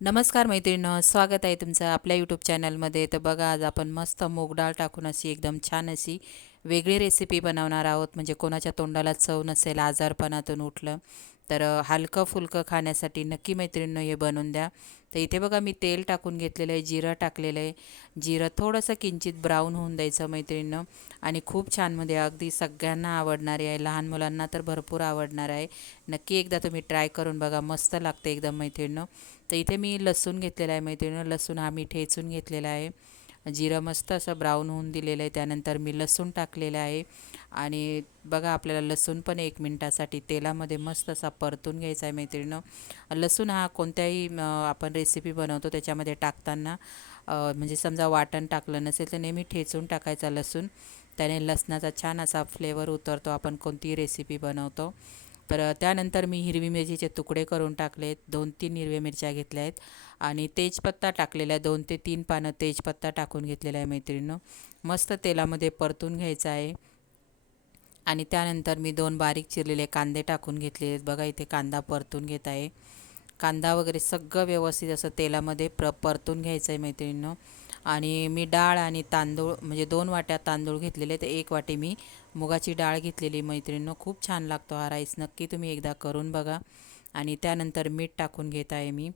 नमस्कार मैत्रिणीनं स्वागत आहे तुमचं आपल्या यूट्यूब चॅनलमध्ये तर बघा आज आपण मस्त मूग डाळ टाकून अशी एकदम छान अशी वेगळी रेसिपी बनवणार आहोत. म्हणजे कोणाच्या तोंडाला चव नसेल आजारपणातून उठलं तर हलकं फुलकं खाण्यासाठी नक्की मैत्रिणीनं हे बनवून द्या. तर इथे बघा मी तेल टाकून घेतलेलं आहे जिरं टाकलेलं आहे. जिरं थोडंसं किंचित ब्राऊन होऊन द्यायचं मैत्रिणीनं. आणि खूप छानमध्ये अगदी सगळ्यांना आवडणारी आहे लहान मुलांना तर भरपूर आवडणार आहे. नक्की एकदा तुम्ही ट्राय करून बघा मस्त लागते एकदम मैत्रिणीनं. तर इथे मी लसूण घेतलेला आहे मैत्रिणीनं. लसूण हा मी ठेचून घेतलेला आहे. जिरं मस्त असं ब्राऊन होऊन दिलेलं आहे. त्यानंतर मी लसूण टाकलेलं आहे. आणि बघा आपल्याला लसूण पण एक मिनटासाठी तेलामध्ये मस्त असा परतून घ्यायचा आहे मैत्रिणीनं. लसूण हा कोणत्याही आपण रेसिपी बनवतो त्याच्यामध्ये टाकताना म्हणजे समजा वाटण टाकलं नसेल तर नेहमी ठेचून टाकायचा लसूण. त्याने लसणाचा छान असा फ्लेवर उतरतो. आपण कोणतीही रेसिपी बनवतो. पर त्यानंतर मी हिरवी मिरचीचे तुकडे करून टाकलेत दोन तीन हिरव्या मिरच्या घेतल्या आहेत. आणि तेजपत्ता टाकलेला आहे दोन ते तीन पानं तेजपत्ता टाकून घेतलेला आहे मैत्रिणीनं. मस्त तेलामध्ये परतून घ्यायचं आहे. आणि त्यानंतर मी दोन बारीक चिरलेले कांदे टाकून घेतले आहेत. बघा इथे कांदा परतून घेत आहे. कांदा वगैरे सगळं व्यवस्थित असं तेलामध्ये प्र परतून घ्यायचं आहे मैत्रिणीनं. आणि मी डाळ आणि तांदूळ म्हणजे दोन वाट्या तांदूळ घेतलेले तर एक वाटी मी मुगाची डाळ घेतलेली मैत्रिणीनं. खूप छान लागतो हा राईस. नक्की तुम्ही एकदा करून बघा. आणि त्यानंतर मीठ टाकून घेत आहे मी.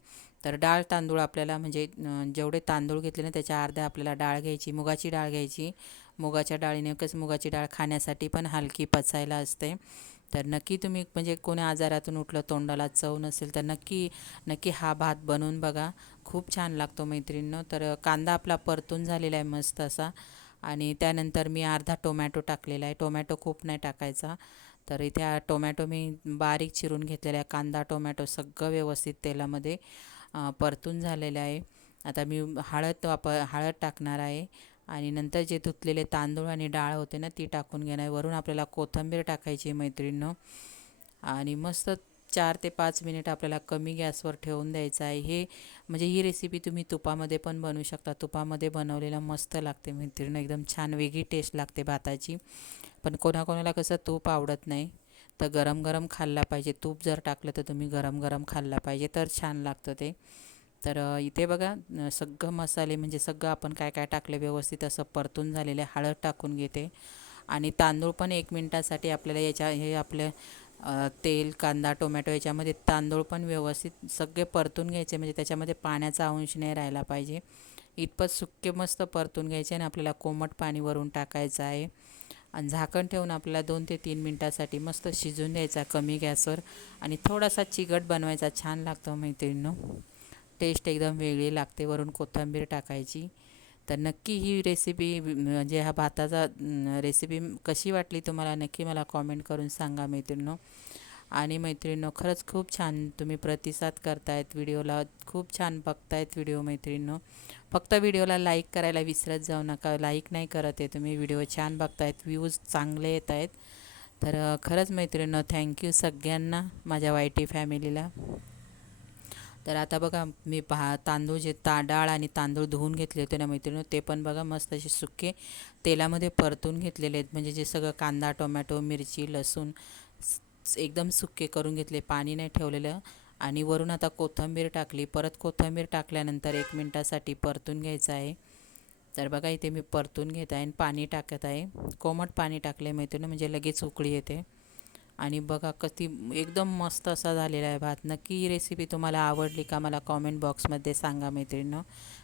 तर डाळ तांदूळ आपल्याला म्हणजे जेवढे तांदूळ घेतले ना त्याच्या अर्ध्या आपल्याला डाळ घ्यायची मुगाची डाळ घ्यायची. मुगाच्या डाळीने कसं मुगाची डाळ खाण्यासाठी पण हलकी पचायला असते. तर नक्की तुम्ही म्हणजे कोणी आजारातून उठलं तोंडाला चव नसेल तर नक्की नक्की हा भात बनवून बघा. खूप छान लागतो मैत्रिणीनं. तर कांदा आपला परतून झालेला आहे मस्त असा. आणि त्यानंतर मी अर्धा टोमॅटो टाकलेला आहे. टोमॅटो खूप नाही टाकायचा. तर इथे टोमॅटो मी बारीक चिरून घेतलेला आहे. कांदा टोमॅटो सगळं व्यवस्थित तेलामध्ये परतून झालेलं आहे. आता मी हळद वाप हळद टाकणार आहे. आणि नंतर जे धुतलेले तांदूळ आणि डाळ होते ना ती टाकून घेणार. वरून आपल्याला कोथिंबीर टाकायची मैत्रिणीनं. आणि मस्त चार ते पाच मिनिट आपल्याला कमी गॅसवर ठेवून द्यायचं आहे. हे म्हणजे ही रेसिपी तुम्ही तुपामध्ये पण बनवू शकता. तुपामध्ये बनवलेलं मस्त लागते मैत्रिणीनं. एकदम छान वेगळी टेस्ट लागते भाताची. पण कोणाकोणाला कसं तूप आवडत नाही. तर गरम गरम खाल्ला पाहिजे. तूप जर टाकलं तर तुम्ही गरम गरम खाल्ला पाहिजे. तर छान लागतं ते. तर इथे बघा सगळं मसाले म्हणजे सगळं आपण काय काय टाकले व्यवस्थित असं परतून झालेलं हळद टाकून घेते. आणि तांदूळ पण एक मिनटासाठी आपल्याला याच्या हे आपलं तेल कांदा टोमॅटो याच्यामध्ये तांदूळ पण व्यवस्थित सगळे परतून घ्यायचे. म्हणजे त्याच्यामध्ये पाण्याचा अंश नाही राहिला पाहिजे. इतपत सुके मस्त परतून घ्यायचे आणि आपल्याला कोमट पाणी वरून टाकायचं आहे. आणि झाकण ठेवून आपल्याला दोन ते तीन मिनटासाठी मस्त शिजून द्यायचा कमी गॅसवर. आणि थोडासा चिकट बनवायचा छान लागतो मैत्रिणीनं. टेस्ट एकदम वेगळी लागते वरून कोथिंबीर टाकायची. तर नक्की ही रेसिपी म्हणजे हा भाताचा रेसिपी कशी वाटली तुम्हाला नक्की मला कॉमेंट करून सांगा मैत्रिणीनं. आणि मैत्रिणीनं खरंच खूप छान तुम्ही प्रतिसाद करतायत व्हिडिओला. खूप छान बघतायत व्हिडिओ मैत्रिणीनं. फक्त व्हिडिओला लाईक करायला विसरत जाऊ नका. लाईक नाही करत आहे तुम्ही. व्हिडिओ छान बघतायत. व्ह्यूज चांगले येत आहेत तर खरंच मैत्रिणीनं थँक्यू सगळ्यांना माझ्या वाय टी फॅमिलीला तर आता बघा मी पहा तांदूळ जे ता डाळ आणि तांदूळ धुवून घेतले होते ना मैत्रिणी ते पण बघा मस्त असे सुके तेलामध्ये परतून घेतलेले आहेत. म्हणजे जे सगळं कांदा टोमॅटो मिरची लसूण एकदम सुके करून घेतले पाणी नाही ठेवलेलं. आणि वरून आता कोथिंबीर टाकली. परत कोथिंबीर टाकल्यानंतर एक मिनटासाठी परतून घ्यायचं आहे. तर बघा इथे मी परतून घेत आहे आणि पाणी टाकत आहे. कोमट पाणी टाकले मैत्रिणी म्हणजे लगेच उकळी येते. आणि बघा कधी एकदम मस्त असा झालेला आहे भात. नक्की ही रेसिपी तुम्हाला आवडली का मला कॉमेंट बॉक्समध्ये सांगा मैत्रिणीनं.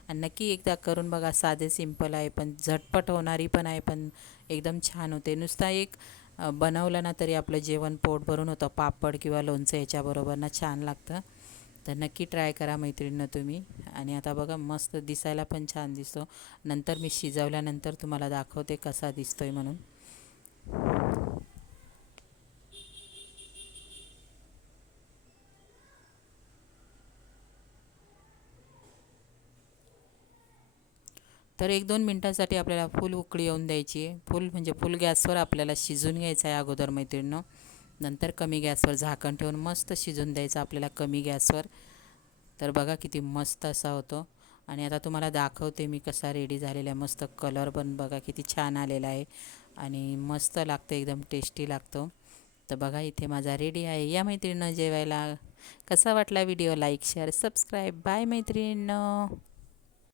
आणि नक्की एकदा करून बघा साधे सिंपल आहे पण झटपट होणारी पण आहे पण एकदम छान होते. नुसता एक बनवलं ना तरी आपलं जेवण पोट भरून होतं. पापड किंवा लोणचं याच्याबरोबर ना छान लागतं. तर नक्की ट्राय करा मैत्रिणीनं तुम्ही. आणि आता बघा मस्त दिसायला पण छान दिसतो. नंतर मी शिजवल्यानंतर तुम्हाला दाखवते कसा दिसतोय म्हणून. तर एक दोन मिनटासाठी आपल्याला फुल उकळी येऊन द्यायची आहे. फुल म्हणजे फुल गॅसवर आपल्याला शिजून घ्यायचं आहे अगोदर मैत्रिणीनं. नंतर कमी गॅसवर झाकण ठेवून मस्त शिजून द्यायचं आपल्याला कमी गॅसवर. तर बघा किती मस्त असा होतो. आणि आता तुम्हाला दाखवते मी कसा रेडी झालेला आहे. मस्त कलर पण बघा किती छान आलेला आहे. आणि मस्त लागतं एकदम टेस्टी लागतो. तर बघा इथे माझा रेडी आहे. या मैत्रिणीनं जेवायला कसा वाटला video like share subscribe bye मैत्रिणीनं.